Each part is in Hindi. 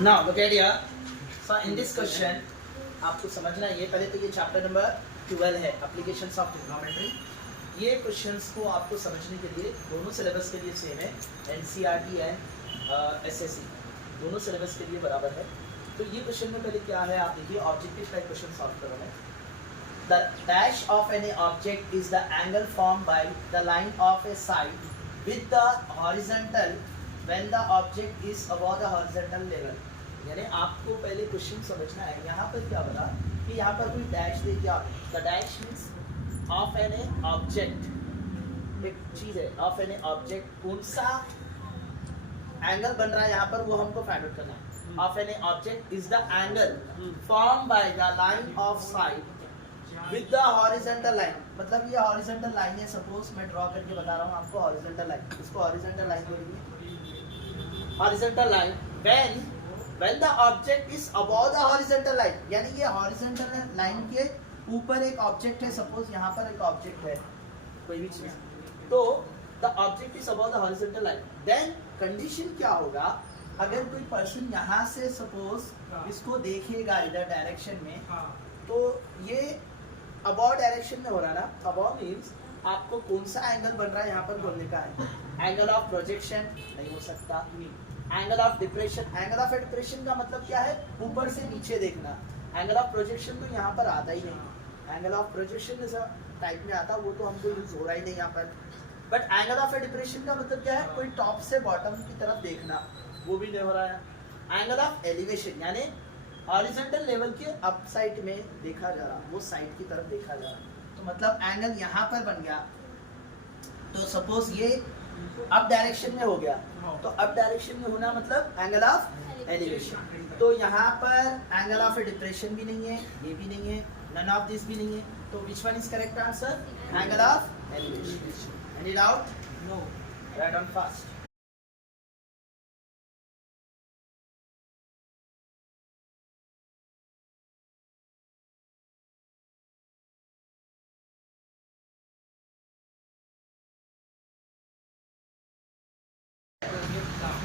Now look at here. So in this question आपको समझना ये पहले तो ये चैप्टर नंबर 12 है एप्लीकेशंस ऑफ ट्रिग्नोमेट्री। ये क्वेश्चंस को आपको समझने के लिए दोनों सिलेबस के लिए सेम है, एनसीईआरटी एंड एसएससी दोनों सिलेबस के लिए बराबर है। तो ये क्वेश्चन में पहले क्या है आप देखिए, ऑब्जेक्टिव टाइप क्वेश्चन सॉल्व करो है। The dash of any object is the angle formed by the line of a side with the horizontal when the object is above the horizontal level। यानी आपको पहले क्वेश्चन समझना है। यहाँ पर क्या बता कि यहाँ पर कोई डैश दे दिया, the dash means of an object, एक चीज है ऑफ एन ऑब्जेक्ट, कौन सा एंगल बन रहा है यहाँ पर वो हमको फाइंड आउट करना है। Of an object is the angle form by the line of side with the horizontal line. मतलब ये हॉरिजॉन्टल लाइन है, सपोज मैं ड्रॉ करके बता रहा हूँ आपको हॉरिजॉन्टल लाइन, इसको हॉरिजॉन्टल लाइन बोलेंगे। Horizontal line when the object is above the horizontal line, यानी ये horizontal लाइन के ऊपर एक ऑब्जेक्ट है, सपोज यहाँ पर एक ऑब्जेक्ट है कोई भी चीज, तो the object is above the horizontal line, then condition क्या होगा, अगर कोई पर्सन यहाँ से सपोज इसको देखेगा इधर डायरेक्शन में, तो ये above डायरेक्शन में हो रहा ना, above मीन्स आपको कौन सा एंगल बन रहा है यहाँ पर बोलने का है। एंगल ऑफ प्रोजेक्शन नहीं हो सकता, angle of depression, angle of depression का मतलब क्या है, ऊपर से नीचे देखना। एंगल ऑफ प्रोजेक्शन तो यहाँ पर आता ही नहीं, एंगल ऑफ प्रोजेक्शन जैसा टाइप में आता वो तो हमको यूज हो रहा ही नहीं यहाँ पर। बट एंगल ऑफ डिप्रेशन का मतलब क्या है, कोई टॉप से बॉटम की तरफ देखना, वो भी नहीं हो रहा है। एंगल ऑफ एलिवेशन यानी हॉरिजॉन्टल लेवल के अप साइड में देखा जा रहा, वो साइड की तरफ देखा जा रहा, तो मतलब एंगल यहाँ पर बन गया। तो सपोज ये अप डायरेक्शन में हो गया, तो अप डायरेक्शन में होना मतलब एंगल ऑफ एलिवेशन। तो यहाँ पर एंगल ऑफ डिप्रेशन भी नहीं है, ये भी नहीं है, नन ऑफ दिस भी नहीं है, तो which one is correct answer, angle of elevation. Any doubt? No, right on fast.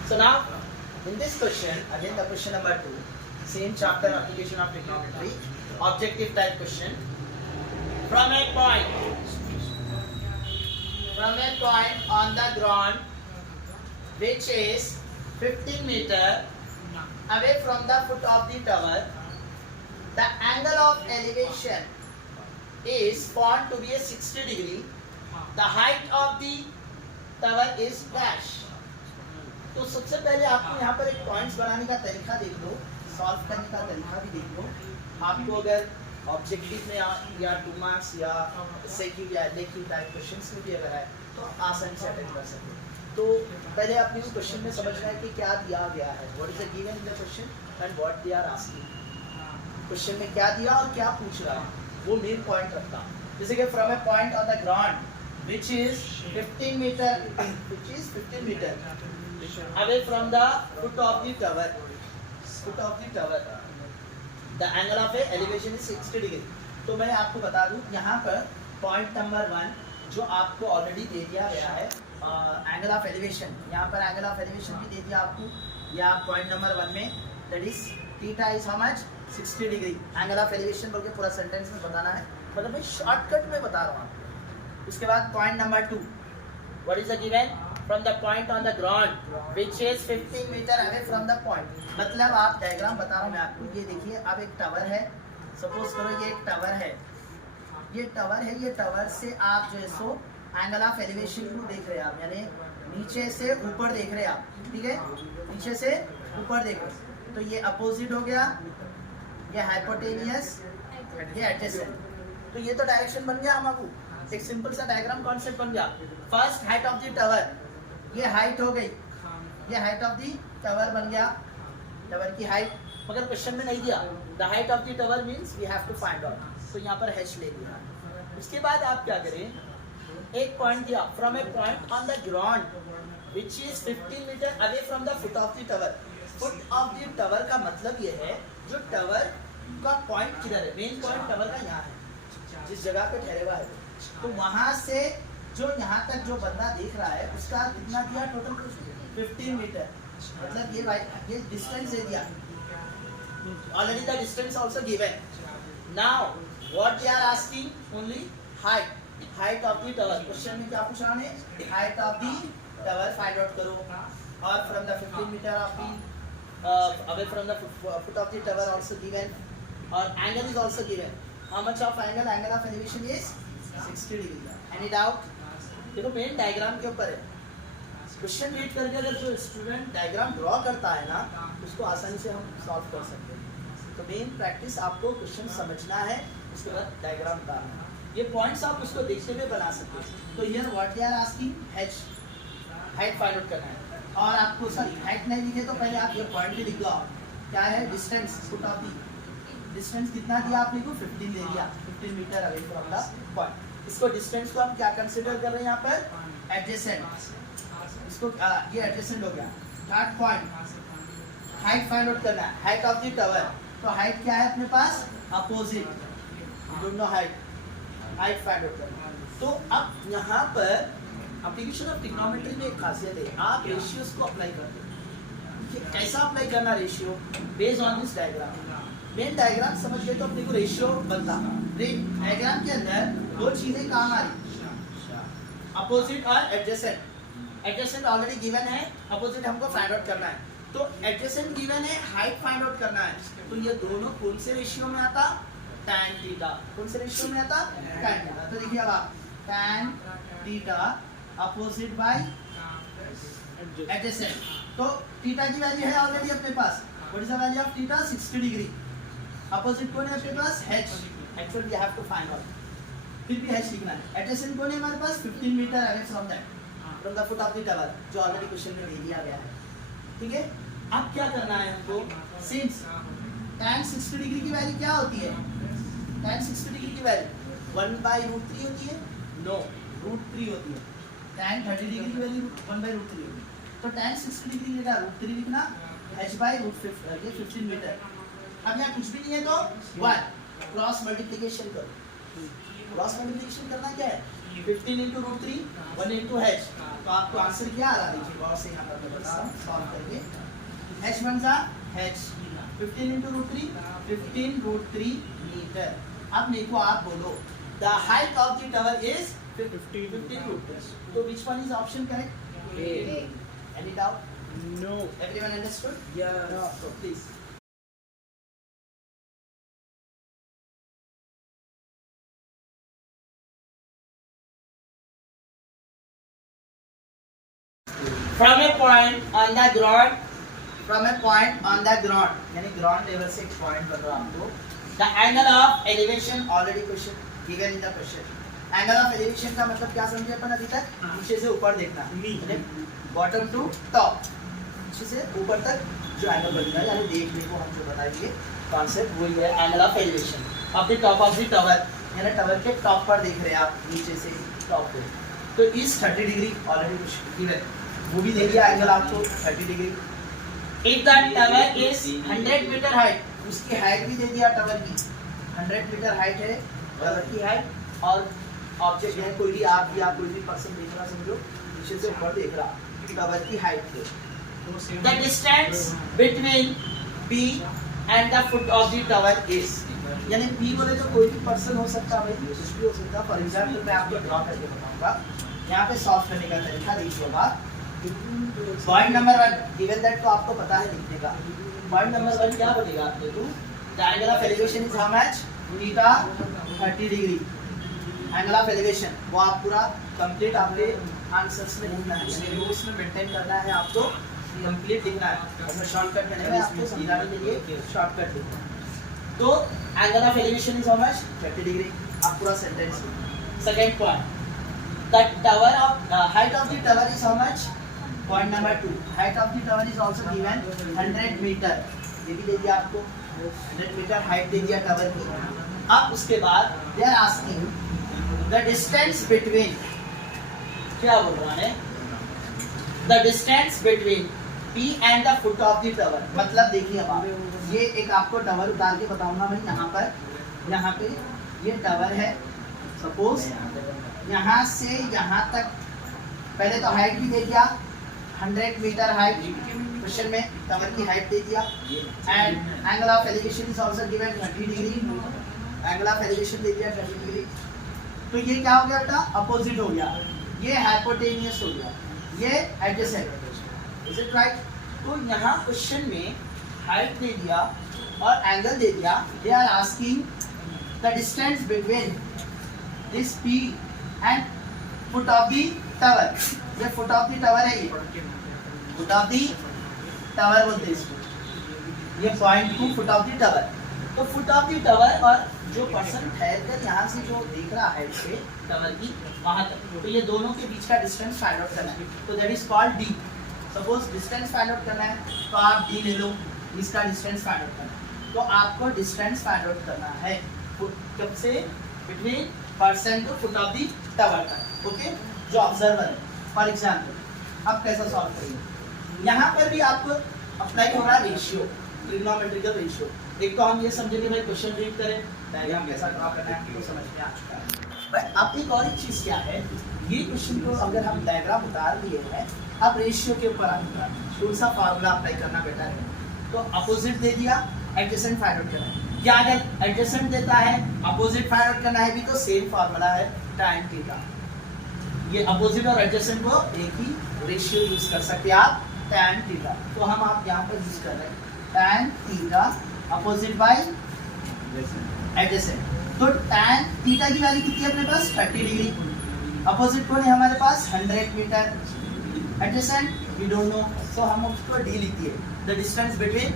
So now, in this question, again the question number 2, same chapter, application of trigonometry, objective type question. From a point on the ground, which is 15 meter away from the foot of the tower, the angle of elevation is found to be a 60 degree. The height of the tower is dash. तो सबसे पहले आपको यहाँ पर एक पॉइंट्स बनाने का तरीका देख लो, सॉल्व करने का तरीका भी देख लो। आपको अगर ऑब्जेक्टिव में या 2 मार्क्स या सेक्यू या एलक्यू टाइप क्वेश्चंस में भी अगर है तो आसानी से अटेंड कर सकते हो। तो पहले आपने उस क्वेश्चन में समझना है कि क्या दिया गया है, what is the given in the question and what they are asking. Question में क्या दिया और क्या पूछ रहा है, वो मेन पॉइंट रखता। जैसे कि from a point on the ground which is 15 meter away from the foot of the tower, the angle of elevation is 60 degree। तो मैं आपको बता दूं यहाँ पर पॉइंट नंबर 1 जो आपको ऑलरेडी दे दिया गया है, एंगल ऑफ एलिवेशन, यहाँ पर एंगल ऑफ एलिवेशन भी दे दिया आपको, या पॉइंट नंबर 1 में that is theta is how much 60 degree. Angle of elevation बोल के पूरा सेंटेंस में बताना है, मतलब मैं शॉर्टकट में बता रहा हूँ आपको। उसके बाद point number 2, what is the given, from the point on the ground which is 15 metre away from the point. मतलब आप डायग्राम बता रहा हूँ मैं आपको, ये देखिए अब एक टावर है, सपोज करो ये एक टावर है, ये टावर है, ये टावर से आप जो है सो एंगल ऑफ एलिवेशन को देख रहे हैं आप, यानी नीचे से ऊपर देख रहे हैं आप, ठीक है, नीचे से ऊपर देख रहे हैं, तो ये अपोजिट हो गया, ये हाइपोटेनियस, ये एडजेसेंट। तो ये तो डायरेक्शन बन गया हमारा, एक सिंपल सा डायग्राम कॉन्सेप्ट बन गया। First height of the tower, ये हाइट हो गई, ये हाइट ऑफ द टावर बन गया, टावर की हाइट, मगर क्वेश्चन में नहीं दिया the height of the tower means we have to find out, तो यहाँ पर हैश ले लिया। उसके बाद आप क्या करें, एक पॉइंट दिया from a point on the ground which is 15 metre away from the foot of the tower. Foot of the tower का मतलब ये है जो टावर का पॉइंट किधर है, मेन पॉइंट टावर का यहाँ है, जिस जगह पे ठहरे हुआ है, तो वहां से जो यहाँ तक जो बंदा देख रहा है उसका कितना दिया टोटल 15 मीटर, मतलब ये डिस्टेंस दे दिया, Already the distance also given. Now what they are asking only height of the tower. Question में क्या पूछ रहा है? Height of the tower find out करो. Or from the 15 meter of the away from the foot of the tower also given. Or angle is also given. How much of angle? Angle of elevation is 60 degree. Any doubt? देखो मेन डायग्राम के ऊपर है. क्वेश्चन रीड करके अगर जो स्टूडेंट डायग्राम ड्रॉ करता है ना, उसको आसानी से हम सॉल्व कर सकते हैं. तो मेन प्रैक्टिस आपको क्वेश्चन समझना है, उसके बाद डायग्राम उतारना है. ये पॉइंट्स आप उसको देखते हुए बना सकते हैं. तो here what they are asking h height find out करना है. और आपको सॉरी हाइट नहीं लिखे तो पहले आप ये पॉइंट भी लिख दो. क्या है distance? Foot of the distance कितना दिया आपने को? 15 दे दिया. 15 metre away from the point. इसको डिस्टेंस को हम क्या कंसीडर कर रहे हैं यहाँ पर? एडजेसेंट. इसको ये एडजेसेंट हो गया. Third point height find out करना है. Height of the tower. तो हाइट क्या है अपने पास? Opposite. Don't know height find out करना. तो अब यहाँ पर एप्लीकेशन ऑफ ट्रिग्नोमेट्री में एक खासियत है, आप रेशियोज को अप्लाई करते हैं. कैसा अप्लाई करना ratio? Based on this diagram. Main diagram समझ गए तो अपने को रेशियो बनता. डायग्राम के अंदर दो चीजें काम आ रही, अपोजिट और एडजेसेंट. एडजेसेंट ऑलरेडी गिवन है, अपोजिट हमको फाइंड आउट करना है. तो एडजेसेंट गिवन है, हाइट फाइंड आउट करना है. तो ये दोनों कौन से रेशियो में आता? tan theta. कौन से रेशियो में आता? tan theta. तो देखिए अब आप tan theta opposite by adjacent. तो थीटा की वैल्यू है ऑलरेडी अपने पास. What is the value of theta? 60 degree. Opposite कौन है अपने पास? h. Actually we have to find out. फिर भी h लिखना है. एडजेसेंट कौन है हमारे पास? 15 metre away from that, from the foot of the tower, जो ऑलरेडी क्वेश्चन में दे दिया गया है. ठीक है. अब क्या करना है हमको? सिंस tan 60 डिग्री की वैल्यू क्या होती है? tan 60 डिग्री की वैल्यू 1/√3 होती है. नो, √3 होती है. tan 30 डिग्री की वैल्यू 1/√3 होती है. तो tan 60 डिग्री की जगह √3 लिखना, h/√15 मीटर. अब यहाँ कुछ भी नहीं है तो 1 क्रॉस मल्टीप्लिकेशन करो. क्रॉस मल्टीप्लिकेशन करना क्या है? 15 into √3 1 into h. तो आपको आंसर क्या आ रहा है? देखिए बहुत से यहाँ पर बता रहा हूँ सॉल्व करके. h बन जा h. 15 into √3 15√3 metre. अब मेरे को आप बोलो the height of the tower is 15√3. तो which one is option correct? A. Any doubt? No. Everyone understood? Yes. No. So please. From a point on the ground, यानी ग्राउंड लेवल से एक पॉइंट बताओ आपको. The angle of elevation already question given in the question. Angle of elevation का मतलब क्या समझे अपन अभी तक? नीचे से ऊपर देखना. बॉटम टू टॉप, नीचे से ऊपर तक जो एंगल बनता है, यानी देखने को हम जो बताएंगे कॉन्सेप्ट वही है angle of elevation of the top of the tower. यानी टावर के टॉप पर देख रहे हैं आप, नीचे से टॉप पे. तो इस 30 डिग्री ऑलरेडी कुछ गिवन, वो भी दे दिया एंगल आपको 30 degree. If the tower is 100 metre height, उसकी हाइट भी दे दिया टावर की. 100 मीटर हाइट है टावर की हाइट. और ऑब्जेक्ट है कोई भी, आप या कोई भी पर्सन देख रहा, समझो नीचे से ऊपर देख रहा, टावर की हाइट है. The distance between P and the foot of the tower is, यानी P बोले तो कोई भी पर्सन हो सकता है, कुछ भी हो सकता है. फॉर एग्जांपल मैं आपको ड्रॉ करके बताऊंगा. यहाँ पे सॉल्व करने का तरीका देखिएगा. पॉइंट नंबर 1 गिवन दैट तो आपको पता है लिखने का. पॉइंट नंबर 1 क्या बनेगा आपके को? The angle of elevation is how much? Theta 30 degree. Angle of elevation वो आप पूरा कंप्लीट आपके आंसर्स में लिखना है, यानी रूल्स में मेंटेन करना है आपको, कंप्लीट लिखना है. उसमें शॉर्टकट में नहीं, आपको समझाने के लिए शॉर्टकट लिखना है. तो angle of elevation is how much? 30 degree. आप पूरा सेंटेंस लिखो. Second point, the tower of height of the tower is how much? Point number 2, height of the tower is also given 100 metre. ये भी दे दिया आपको, 100 मीटर हाइट दे दिया टावर की. अब उसके बाद they are asking the distance between, क्या बोल रहा है? The distance between P and the foot of the tower. मतलब देखिए अब आप, ये एक आपको टावर उतार के बताऊंगा मैं. यहाँ पे ये टावर है, सपोज यहाँ से यहाँ तक. पहले तो हाइट भी दे दिया 100 मीटर हाइट. क्वेश्चन में टवर की हाइट दे दिया and angle of elevation is also given 30 degree, angle of elevation दे दिया 30 डिग्री। तो ये क्या हो गया बेटा, अपोजिट हो गया, ये हाइपोटेनियस हो गया, ये एडजेसेंट, इज इट राइट। तो यहाँ क्वेश्चन में हाइट दे दिया और एंगल दे दिया, they are asking the distance between this P and foot of the tower. ये फुट ऑफ द टावर है, ये फुट ऑफ द टावर बोलते हैं इसको, ये point two foot of the tower. तो फुट ऑफ द टावर और जो पर्सन ठहर कर यहाँ से जो देख रहा है इसे टावर की वहां तक, तो ये दोनों के बीच का डिस्टेंस फाइंड आउट करना है, तो that is called D. Suppose distance find out करना है तो आप डी ले लो, इसका डिस्टेंस फाइंड आउट करना है, तो आपको डिस्टेंस फाइंड आउट करना है कब से, between person to foot of the tower तक, ओके, जो ऑब्जर्वर है। फॉर एग्जाम्पल अब कैसा सॉल्व करेंगे, यहाँ पर भी आपको अप्लाई हो रहा है रेशियो, ट्रिग्नोमेट्रिकल रेशियो। एक तो हम ये समझेंगे भाई क्वेश्चन रीड करें, डायग्राम कैसा ड्रा करना है तो समझ में आ चुका है। बट अब एक और चीज़ क्या है, ये क्वेश्चन को अगर हम डायग्राम उतार दिए हैं, अब रेशियो के ऊपर आना, कौन सा फार्मूला अप्लाई करना बेटर है। तो अपोजिट दे दिया, एडजेसेंट फाइंड आउट करना है, क्या अगर एडजेसेंट देता है अपोजिट फाइंड आउट करना है भी, तो सेम फार्मूला है tan थीटा। ये अपोजिट और एडजेसेंट को एक ही रेशियो यूज कर सकते हैं आप, tan थीटा। तो हम आप यहाँ पर यूज कर रहे हैं tan theta opposite by adjacent. तो tan थीटा की वैल्यू कितनी है अपने पास 30 डिग्री, अपोजिट कौन है हमारे पास 100 metre, adjacent we don't know, so हम उसको डी लिखिए, the distance between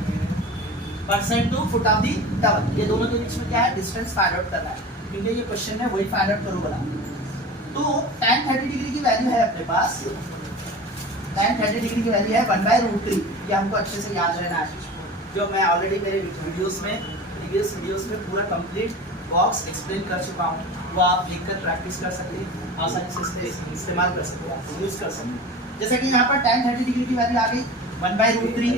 person to foot of the tower. ये दोनों के बीच में क्या है, डिस्टेंस फाइंड आउट करना है, क्योंकि ये क्वेश्चन में वही फाइंड आउट करो बोला। तो tan 30 डिग्री की वैल्यू है अपने पास, tan 30 डिग्री की वैल्यू है 1/√3, ये हमको अच्छे से याद रहना है, जो मैं ऑलरेडी मेरे वीडियोस में प्रीवियस वीडियोस में पूरा कंप्लीट बॉक्स एक्सप्लेन कर चुका हूँ, वो आप लिखकर प्रैक्टिस कर सकते हैं, आसानी से इस्तेमाल कर सकते हैं, यूज कर सकते हैं। जैसे कि यहाँ पर tan 30 डिग्री की वैल्यू आ गई 1/√3,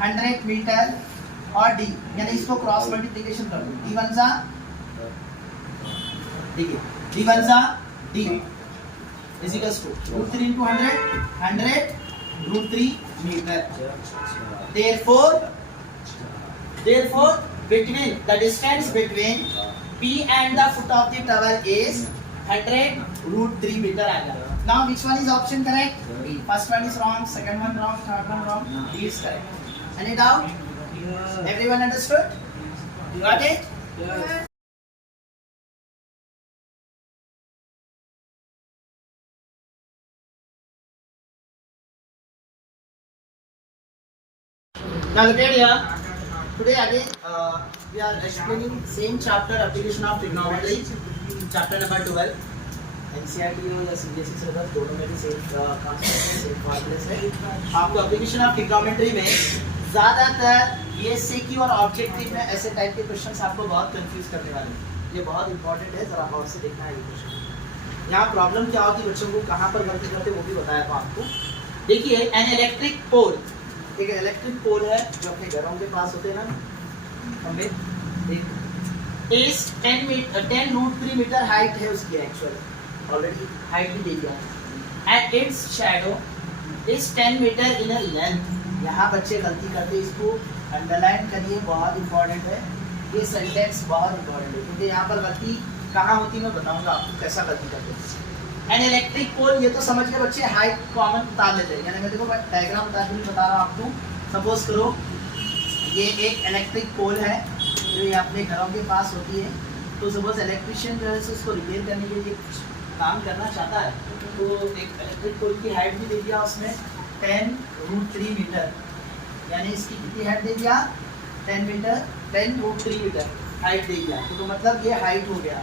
100 मीटर और डी, यानी इसको क्रॉस मल्टीप्लिकेशन कर दो, डी वन जा D is equals to √3 into 100 √3 मीटर। Therefore between the distance between P and the foot of the tower is 100 √3 meter आएगा। Now which one is option correct? First one is wrong, second one wrong, third one wrong, D is correct. Any doubt? Everyone understood? Got it? Yes. Now look at here. Today again we are explaining same chapter, application of trigonometry, chapter number 12. NCERT और CBSE सिलेबस दोनों में भी सेम कॉन्सेप्ट है, सेम फॉर्मूले है। आपको एप्लीकेशन ऑफ ट्रिग्नोमेट्री में ज़्यादातर BSc और ऑब्जेक्टिव में ऐसे टाइप के क्वेश्चंस आपको बहुत कंफ्यूज करने वाले हैं। ये बहुत इंपॉर्टेंट है, जरा गौर से देखना है ये क्वेश्चन। यहाँ प्रॉब्लम क्या होती है, बच्चों को कहाँ पर गलती करते वो भी बताया था आपको। देखिए एन इलेक्ट्रिक पोल, एक इलेक्ट्रिक पोल है जो अपने घरों के पास होते हैं ना, हमें इस 10√3 मीटर हाइट है उसकी, एक्चुअल ऑलरेडी हाइट भी दे दिया है, and its shadow is 10 metre in length. यहाँ बच्चे गलती करते, इसको अंडरलाइन करिए, बहुत इंपॉर्टेंट है ये सेंटेंस, बहुत इंपॉर्टेंट है, क्योंकि यहाँ पर गलती कहाँ होती है मैं बताऊँगा आपको कैसा गलती करते हैं। एन इलेक्ट्रिक पोल, ये तो समझ के बच्चे हाइट कॉमन बता लेते हैं, यानी मैं देखो डायग्राम बता रहा हूँ आपको। सपोज करो ये एक इलेक्ट्रिक पोल है जो ये अपने घरों के पास होती है, तो सपोज इलेक्ट्रिशियन जो है उसको रिपेयर करने के लिए काम करना चाहता है, तो एक इलेक्ट्रिक पोल की हाइट भी दे दिया उसने 10√3 मीटर, यानी इसकी कितनी हाइट दे दिया 10 मीटर, 10√3 मीटर हाइट दे दिया, तो मतलब ये हाइट हो गया,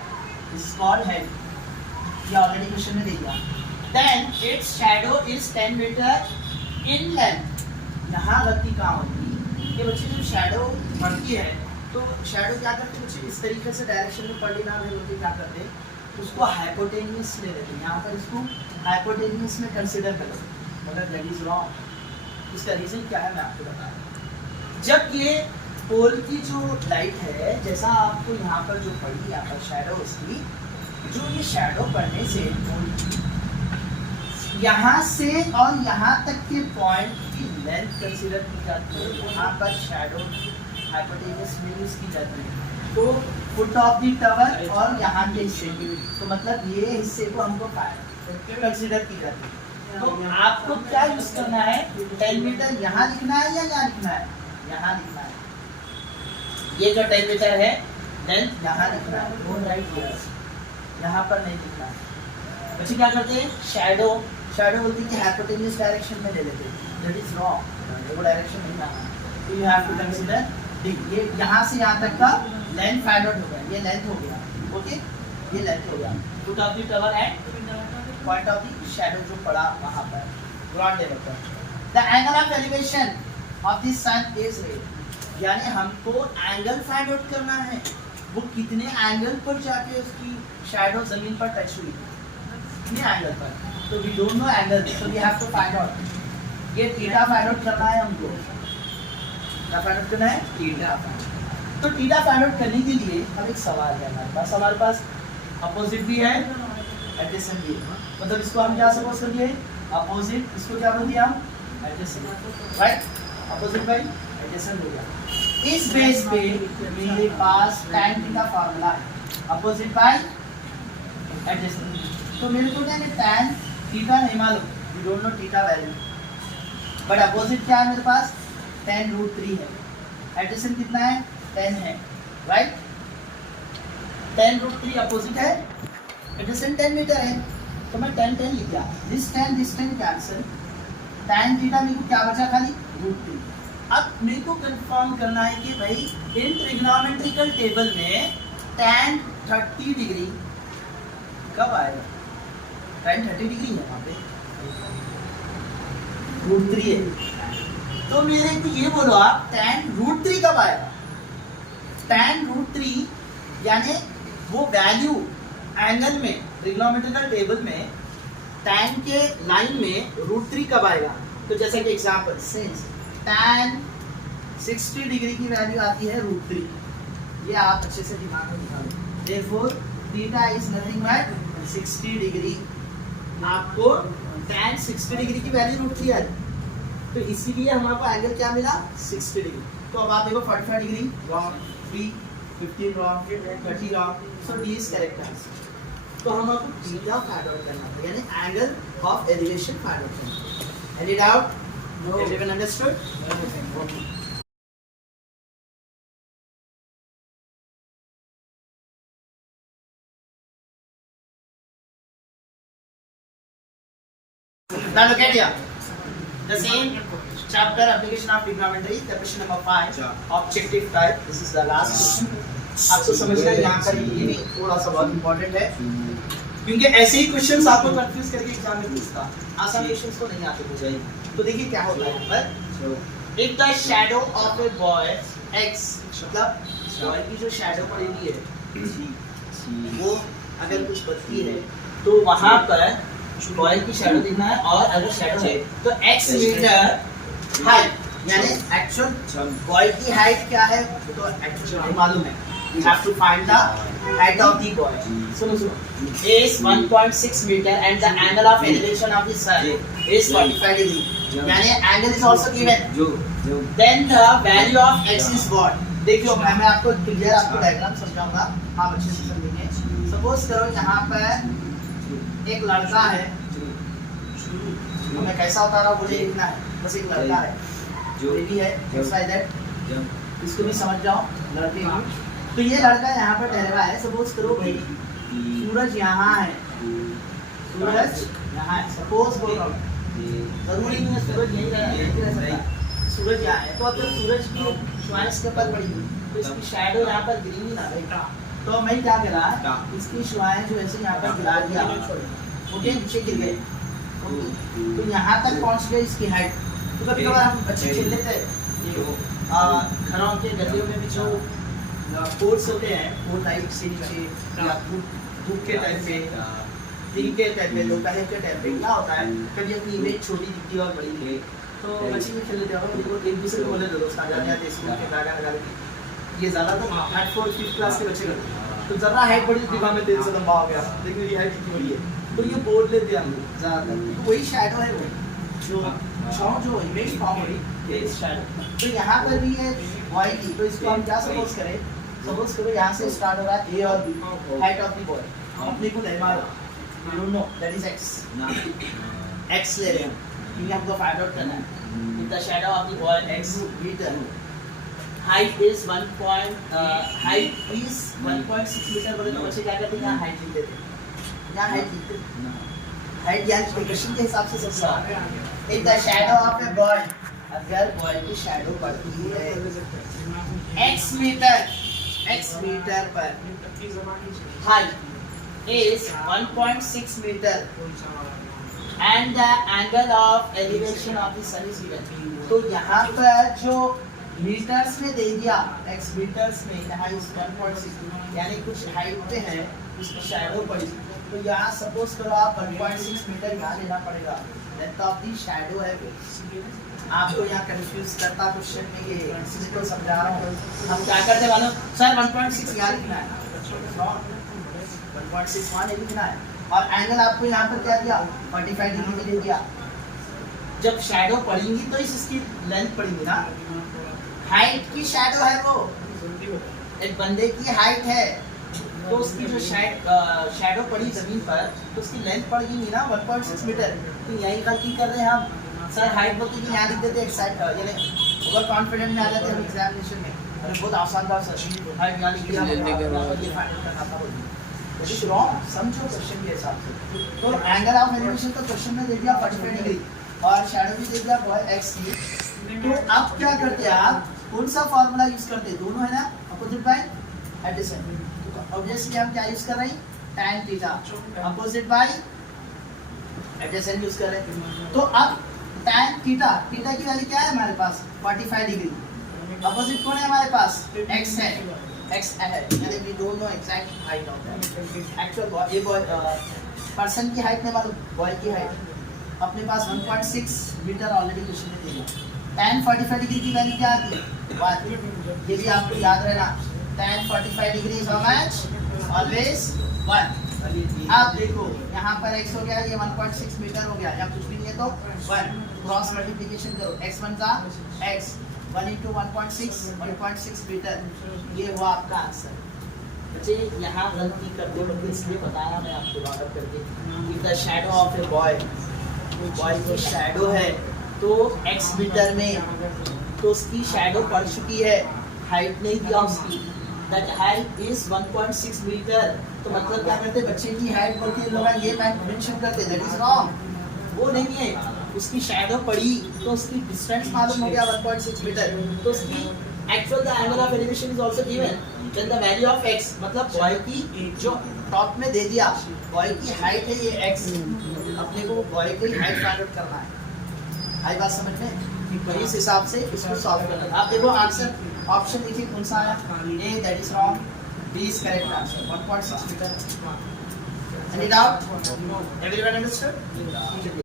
दिस इज कॉल्ड हाइट, ये ऑलरेडी क्वेश्चन में दे दिया। Then its shadow is 10 metre in length. यहाँ गलती कहाँ होती है कि बच्चे जब शैडो बढ़ती है तो शैडो क्या करते हैं बच्चे, इस तरीके से डायरेक्शन में पढ़ी ना रहे होते, क्या करते हैं उसको हाइपोटेनियस ले लेते हैं, यहाँ पर इसको हाइपोटेनियस में कंसिडर करो, मतलब दैट इज रॉन्ग। इसका रीजन क्या है मैं आपको बता रहा हूँ। जब ये पोल की जो लाइट है, जैसा आपको यहाँ पर जो पड़ी यहाँ पर शैडो उसकी, जो ये शैडो पड़ने से यहाँ से और यहाँ तक के पॉइंट की लेंथ कंसीडर की जाती है, यहाँ पर शैडो हाइपोटेन्यूज में यूज की जाती है। तो फुट ऑफ द टावर और यहाँ के हिस्से की, तो मतलब ये हिस्से को हमको कंसीडर की जाती है। तो आपको क्या यूज करना है, 10 मीटर यहाँ लिखना है या यहाँ लिखना है, यहाँ लिखना है। ये जो 10 मीटर है लेंथ यहाँ लिखना है, यहाँ पर नहीं लिखना है। बच्चे क्या करते हैं, शैडो बोलते हैं कि हाइपोटेन्यूज डायरेक्शन में ले लेते हैं, दैट इज रॉन्ग, वो डायरेक्शन नहीं लाना। तो you have to consider D. ये यहाँ से यहाँ तक का लेंथ फाइंड आउट हो गया, ये लेंथ हो गया, ओके, ये लेंथ हो गया। Foot of the tower and point of the shadow जो पड़ा वहाँ पर ग्राउंड लेवल पर। The angle of elevation of the sun is red, यानी हमको एंगल फाइंड आउट करना है, वो कितने एंगल पर जाके उसकी शैडो जमीन पर टच हुई, कितने एंगल पर। तो we don't know angle, so we have to find out. ये थीटा फाइंड आउट करना है हमको, क्या फाइंड आउट करना है, थीटा। तो थीटा फाइंड आउट करने के लिए अब एक सवाल है हमारे पास अपोजिट भी है एडजेसेंट भी है। मतलब इसको हम क्या सपोज कर दिए, अपोजिट, इसको क्या बोल दिया हम, adjacent, right. Opposite by adjacent हो गया। इस बेस पे मेरे पास tan थीटा फार्मूला है, अपोजिट बाय एडजेसेंट। तो मेरे को क्या है, tan थीटा नहीं मालूम, we don't know theta value, but opposite क्या है मेरे पास, tan √3 है। एडजेसेंट कितना है, 10 है, राइट। tan √3 अपोजिट है, एडजेसेंट 10 मीटर है, तो मैं 10 लिख दिया। दिस 10 कैंसिल, tan थीटा मेरे को क्या बचा, खाली √3। अब मेरे को कंफर्म करना है कि भाई इन ट्रिग्नोमेट्रिकल टेबल में tan 30 डिग्री कब आएगा, tan 30 डिग्री है वहाँ पे, √3 है। तो मेरे को ये बोलो आप tan √3 कब आएगा, tan √3 यानी वो वैल्यू एंगल में ट्रिग्नोमेट्रिकल टेबल में tan के लाइन में √3 कब आएगा। तो जैसे कि एग्जांपल सिंस tan 60 डिग्री की वैल्यू आती है √3, ये आप अच्छे से दिमाग में निकालो। Therefore theta is nothing but 60 degree, आपको tan 60 डिग्री की वैल्यू √3 आ रही, तो इसीलिए हमारे एंगल क्या मिला, 60 डिग्री। तो अब आप देखो 45 degree wrong, 15 wrong, 30 wrong, so D is correct answer. तो हम आपको थीटा फाइंड आउट करना है, यानी angle of elevation find out करना है। Any doubt, everyone understood? Now look at here. The same chapter, application of trigonometry, the question number 5, objective type. This is the last question. आपको समझना है यहाँ पर, ये भी थोड़ा सा बहुत इम्पोर्टेंट है, क्योंकि ऐसे ही क्वेश्चंस आपको कंफ्यूज करके एग्जाम में पूछता, आसान क्वेश्चंस तो नहीं आते मुझे। तो देखिए क्या होता है यहाँ पर, if the shadow of a boy x, मतलब बॉय की जो शैडो पड़ेगी है वो अगर कुछ बनती है, तो वहाँ पर बॉय की शैडो देखना है, और अगर शैडो है तो x मीटर हाइट, यानी एक्चुअल बॉय की हाइट क्या है, तो एक्चुअल मालूम है, we have to find the height of the boy. सुनो is 1.6 meter and the angle of elevation of the sun is 45 degree. यानी angle is also given. Then the value of x is what? देखियो मैं आपको क्लियर आपको डायग्राम समझाऊंगा, आप अच्छे से समझेंगे। सपोज करो यहाँ पर एक लड़का है, हमें कैसा होता रहा मुझे लिखना है, बस एक लड़का है, जो भी है इसको भी समझ जाओ लड़के की। तो ये लड़का यहाँ पर ठहरा है, सपोज करो भाई सूरज यहाँ है, सूरज यहाँ है, सपोज बोल रहा हूँ, जरूरी नहीं है सूरज यहीं रह सकता, सूरज यहाँ है। तो अब जब सूरज की शुआएं इसके ऊपर पड़ी तो इसकी शैडो यहाँ पर गिरी ना भाई, तो मैं क्या करा, इसकी शुआएं जो ऐसे यहाँ पर गिरा दिया, ओके, नीचे गिर गए, तो यहाँ तक पहुँच गई इसकी हाइट। तो कभी कभार हम अच्छे खेल लेते हैं, घरों के गलियों में भी जो पोर्ट्स होते हैं, वो टाइप से नीचे या धूप के टाइम पे, दिन के टाइम पे, दोपहर के टाइम पे क्या होता है, कभी अपनी इमेज छोटी दिखती है और बड़ी दिखती है, तो बच्चे में खेल लेते हैं, एक दूसरे को बोले दो दोस्त आ जाते हैं, स्कूल के बैगा लगा लेते। ये ज़्यादातर हाइट 4th 5th क्लास के बच्चे करते हैं, तो ज़रा हाइट बड़ी दिमाग में तेज से लंबा हो गया, लेकिन मेरी हाइट कितनी बड़ी है, तो ये बोल लेते हैं हम ज़्यादातर। तो वही शैडो है वो जो जो इमेज फॉर्म हुई इज शैडो। तो यहाँ पर भी है बॉय की, तो इसको हम क्या सपोज करें, सपोज करो यहाँ से स्टार्ट हो रहा है ए और B, height of the boy अपने को नहीं मालूम, you don't know that is X, X ले रहे हैं क्योंकि हमको फाइंड आउट करना है। In the shadow of the boy X metre, height is 1.6 metre, बोले तो बच्चे क्या करते हैं यहाँ हाइट लिख देते हैं, यहाँ हाइट लिखते हैं, हाइट यानी क्वेश्चन के हिसाब से सब सवाल। In the shadow of a boy, अगर बॉय की शैडो पड़ती है x मीटर पर, height is 1.6 metre and the angle of elevation of the sun is given. तो यहाँ पर जो मीटर्स में दे दिया, x मीटर्स में यहाँ इस 1.6 यानी कुछ हाइट पे है, उसकी शैडो पड़ी, तो यहाँ सपोज करो आप 1.6 मीटर यहाँ लेना पड़ेगा, लेंथ ऑफ दी शैडो है। आपको यहाँ कंफ्यूज करता क्वेश्चन में ये, इसी को समझा रहा हूँ। हम क्या करते वालों, सर 1.6 यहाँ लिखना है, 1.6 वहाँ नहीं लिखना है, और एंगल आपको यहाँ पर क्या दिया 45 डिग्री में दे दिया। जब शैडो पड़ेंगी तो इसकी लेंथ पड़ेगी ना, हाइट की शैडो है वो, एक बंदे की हाइट है तो उसकी जो शैडो पड़ी जमीन पर तो उसकी लेंथ पड़ेगी नहीं ना 1.6 मीटर। तो यही गलती कर रहे हैं हम, सर हाइट बोलते कि यहाँ लिख देते एक्साइट, यानी ओवर कॉन्फिडेंट में आ जाते हैं हम एग्जामिनेशन में, अरे बहुत आसान था सर, हाइट यहाँ लिख दिया, ये फाइंड करना था, दैट इज रॉन्ग, समझो क्वेश्चन के हिसाब से। तो एंगल ऑफ एलिवेशन तो क्वेश्चन में दे दिया 45 डिग्री और शैडो भी दे दिया बॉय एक्स की। तो अब क्या करते हैं आप, कौन सा फार्मूला यूज करते हैं, दोनों है ना, अपोजिट बाय एडिशन। ऑब्वियसली हम क्या यूज कर रहे हैं, tan theta, opposite by addition use कर रहे हैं। तो अब tan थीटा, थीटा की वैल्यू क्या है हमारे पास 45 डिग्री, अपोजिट कौन है हमारे पास x है, x है, यानी we don't know exact height of that actual ये बॉय पर्सन की हाइट नहीं मालूम, बॉय की हाइट अपने पास 1.6 मीटर ऑलरेडी क्वेश्चन में दिया। tan 45 डिग्री की वैल्यू क्या आती है 1, ये भी आपको याद रहना, tan 45 degree is how much, always 1। आप देखो यहाँ पर x हो गया, ये 1.6 मीटर हो गया, या कुछ भी नहीं है तो 1, क्रॉस मल्टीप्लिकेशन करो, x1 का x, 1 into 1.6 मीटर, ये वो आपका आंसर। बच्चे यहाँ गलती कर दो, इसलिए बताया मैं आपको वापस करके, if the shadow of a boy, boy की शैडो है तो x मीटर में, तो उसकी शैडो पड़ चुकी है, हाइट नहीं दिया उसकी, दैट हाइट इज 1.6 मीटर। तो मतलब क्या करते, बच्चे की हाइट बोलते हैं लोग ये मेंशन करते, दैट इज रॉन्ग, वो नहीं है, उसकी शैडो पड़ी तो उसकी डिस्टेंस मालूम हो गया 1.6 मीटर, तो उसकी actual the angle of elevation is also given, then the value of x, मतलब बॉय की जो टॉप में दे दिया, बॉय की हाइट है ये x, अपने को बॉय की हाइट फाइंड आउट करना है। आई बात समझ में, इस हिसाब से इसको सॉल्व करना है। आप देखो आंसर ऑप्शन देखिए कौन सा आया, A that is wrong, B is correct answer 1.6 metre. Any doubt, everyone understood?